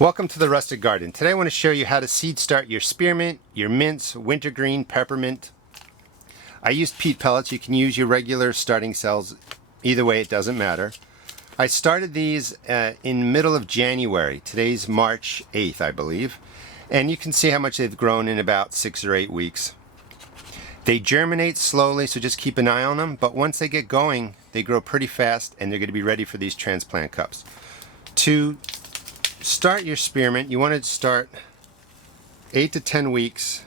Welcome to the Rustic Garden. Today I want to show you how to seed start your spearmint, your mints, wintergreen, peppermint. I used peat pellets. You can use your regular starting cells. Either way, it doesn't matter. I started these in middle of January. Today's March 8th, I believe. And you can see how much they've grown in about 6 or 8 weeks. They germinate slowly, so just keep an eye on them. But once they get going, they grow pretty fast and they're going to be ready for these transplant cups. To start your spearmint, you want to start 8 to 10 weeks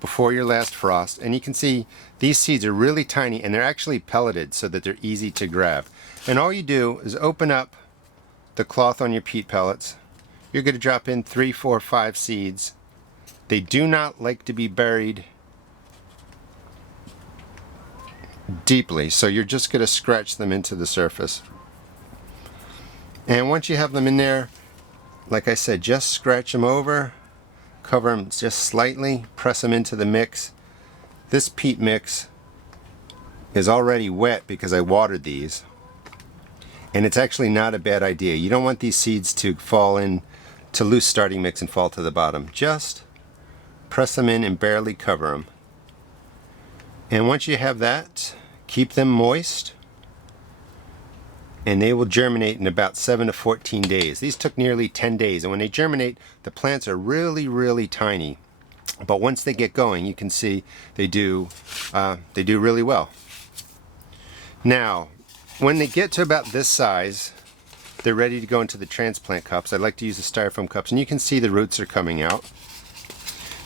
before your last frost, and you can see these seeds are really tiny and they're actually pelleted so that they're easy to grab. And all you do is open up the cloth on your peat pellets. You're going to drop in 3, 4, 5 seeds. They do not like to be buried deeply, so you're just going to scratch them into the surface. And once you have them in there, like I said, just scratch them over, cover them just slightly, press them into the mix. This peat mix is already wet because I watered these, and it's actually not a bad idea. You don't want these seeds to fall in to loose starting mix and fall to the bottom. Just press them in and barely cover them. And once you have that, keep them moist, and they will germinate in about 7 to 14 days. These took nearly 10 days, and when they germinate, the plants are really tiny. But once they get going, you can see they do really well. Now, when they get to about this size, they're ready to go into the transplant cups. I like to use the styrofoam cups, and you can see the roots are coming out.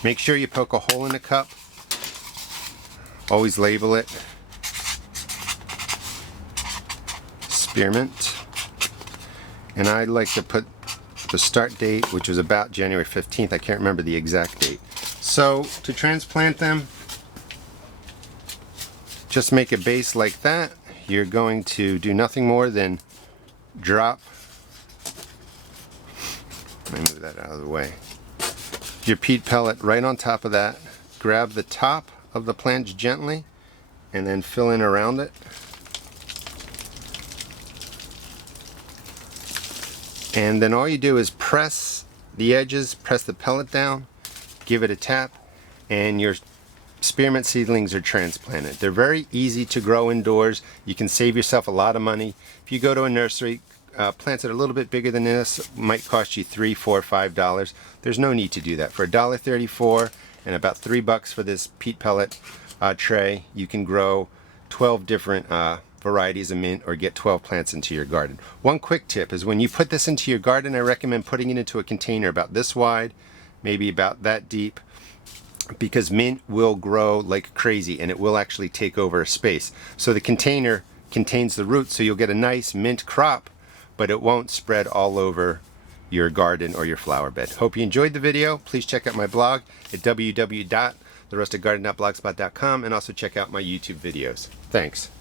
Make sure you poke a hole in the cup. Always label it Spearmint, and I like to put the start date, which was about January 15th. I can't remember the exact date. So to transplant them, just make a base like that. You're going to do nothing more than drop, let me move that out of the way, your peat pellet right on top of that. Grab the top of the plant gently and then fill in around it. And then all you do is press the edges, press the pellet down, give it a tap, and your spearmint seedlings are transplanted. They're very easy to grow indoors. You can save yourself a lot of money. If you go to a nursery, plants that are a little bit bigger than this might cost you $3, $4, $5. There's no need to do that. For $1.34 and about $3 for this peat pellet tray, you can grow 12 different varieties of mint or get 12 plants into your garden. One quick tip is when you put this into your garden, I recommend putting it into a container about this wide, maybe about that deep, because mint will grow like crazy and it will actually take over a space. So the container contains the roots, so you'll get a nice mint crop, but it won't spread all over your garden or your flower bed. Hope you enjoyed the video. Please check out my blog at www.therusticgarden.blogspot.com and also check out my YouTube videos. Thanks.